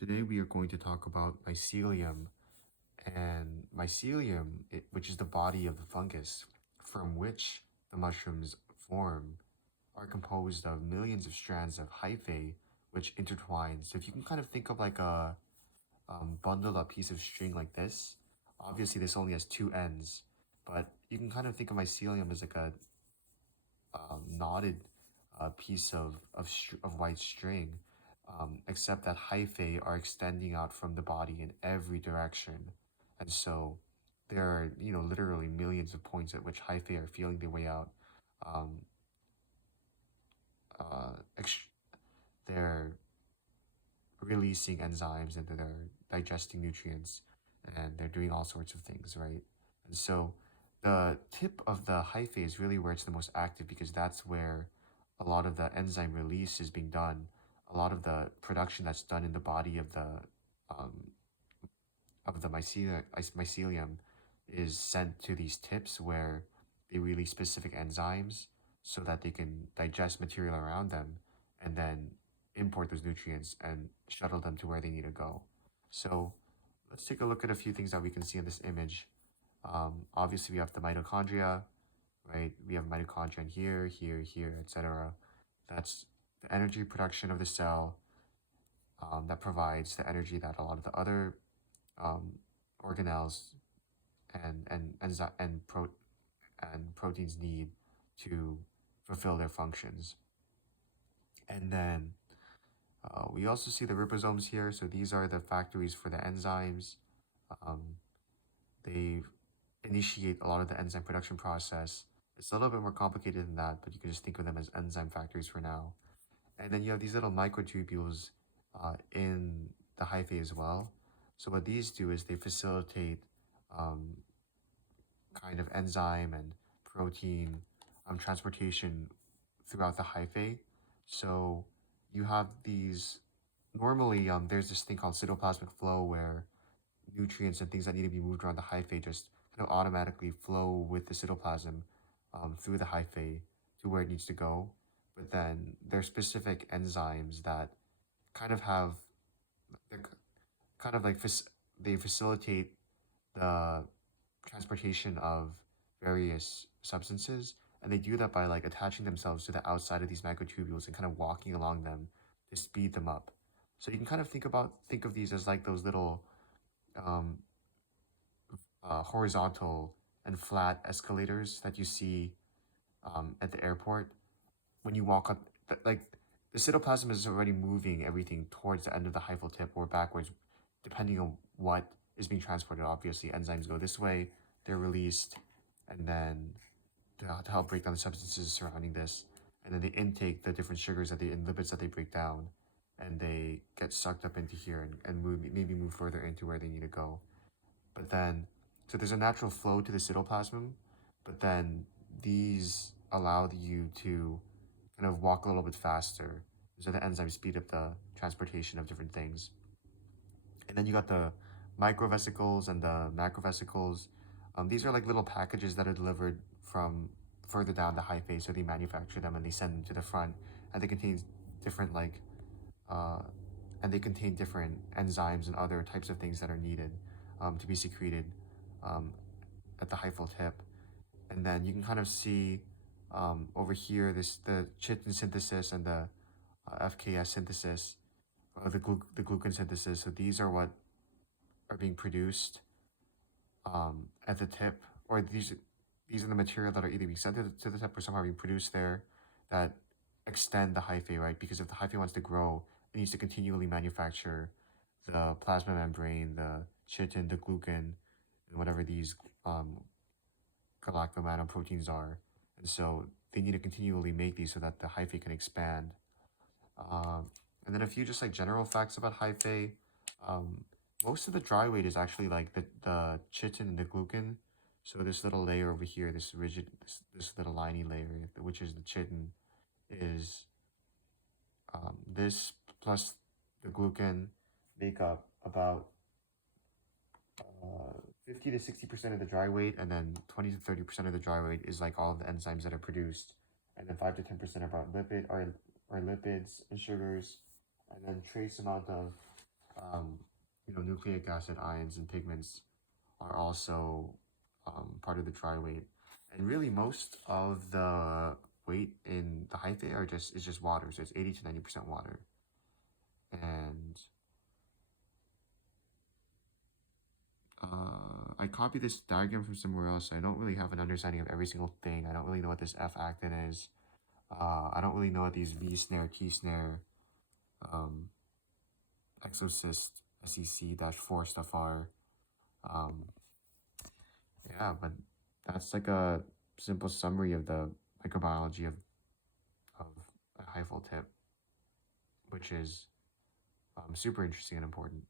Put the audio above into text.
Today we are going to talk about mycelium, and mycelium, which is the body of the fungus from which the mushrooms form, are composed of millions of strands of hyphae which intertwine. So if you can kind of think of like a bundle up piece of string like this, obviously this only has two ends, but you can kind of think of mycelium as like a knotted piece of white string, except that hyphae are extending out from the body in every direction. And so there are, literally millions of points at which hyphae are feeling their way out. Um, they're releasing enzymes and they're digesting nutrients and they're doing all sorts of things, right? And so the tip of the hyphae is really where it's the most active because that's where a lot of the enzyme release is being done. A lot of the production that's done in the body um, of the mycelium is sent to these tips where they release specific enzymes so that they can digest material around them and then import those nutrients and shuttle them to where they need to go. So let's take a look at a few things that we can see in this image. Obviously, we have the mitochondria, right? We have mitochondria in here, here, here, etc. That's the energy production of the cell that provides the energy that a lot of the other um, organelles and proteins need to fulfill their functions. And then we also see the ribosomes here. So these are the factories for the enzymes. Um, they initiate a lot of the enzyme production process. It's a little bit more complicated than that, but you can just think of them as enzyme factories for now. And then you have these little microtubules in the hyphae as well. So what these do is they facilitate um, kind of enzyme and protein transportation throughout the hyphae. So you have these, normally there's this thing called cytoplasmic flow where nutrients and things that need to be moved around the hyphae just kind of automatically flow with the cytoplasm through the hyphae to where it needs to go. But then there's specific enzymes that kind of have, they're kind of like they facilitate the transportation of various substances, and they do that by like attaching themselves to the outside of these microtubules and kind of walking along them to speed them up. So you can kind of think of these as like those little um, horizontal and flat escalators that you see at the airport when you walk up. Like the cytoplasm is already moving everything towards the end of the hyphal tip or backwards, depending on what is being transported. Obviously, enzymes go this way, they're released, and then to help break down the substances surrounding this, and then they intake the different sugars and lipids that they break down, and they get sucked up into here and maybe move further into where they need to go. But then, so there's a natural flow to the cytoplasm, but then these allow you to kind of walk a little bit faster. So the enzymes speed up the transportation of different things. And then you got the microvesicles and the macrovesicles. These are like little packages that are delivered from further down the hyphae. So they manufacture them and they send them to the front, and they contain different uh, and they contain different enzymes and other types of things that are needed to be secreted um, at the hyphal tip. And then you can kind of see over here the chitin synthesis and the FKS synthesis, the glucan synthesis. So these are what are being produced at the tip, or these are the material that are either being sent to the tip or somehow being produced there that extend the hyphae, right? Because if the hyphae wants to grow, it needs to continually manufacture the plasma membrane, the chitin, the glucan, and whatever these galactomanoproteins are. And so they need to continually make these so that the hyphae can expand. And then a few just like general facts about hyphae. Most of the dry weight is actually like the chitin and the glucan. So this little layer over here, this rigid, this little liney layer, which is the chitin, is this plus the glucan make up about 50 to 60% of the dry weight, and then 20 to 30% of the dry weight is like all of the enzymes that are produced, and then 5 to 10% about lipids and sugars, and then trace amount of Um, nucleic acid ions and pigments are also part of the dry weight. And really, most of the weight in the hyphae is just water. So it's 80 to 90% water. And I copied this diagram from somewhere else. So I don't really have an understanding of every single thing. I don't really know what this F actin is. I don't really know what these V snare, T snare, um, exocyst, SEC-4 stuff are. Um, yeah, but that's like a simple summary of the microbiology of a hyphal tip, which is super interesting and important.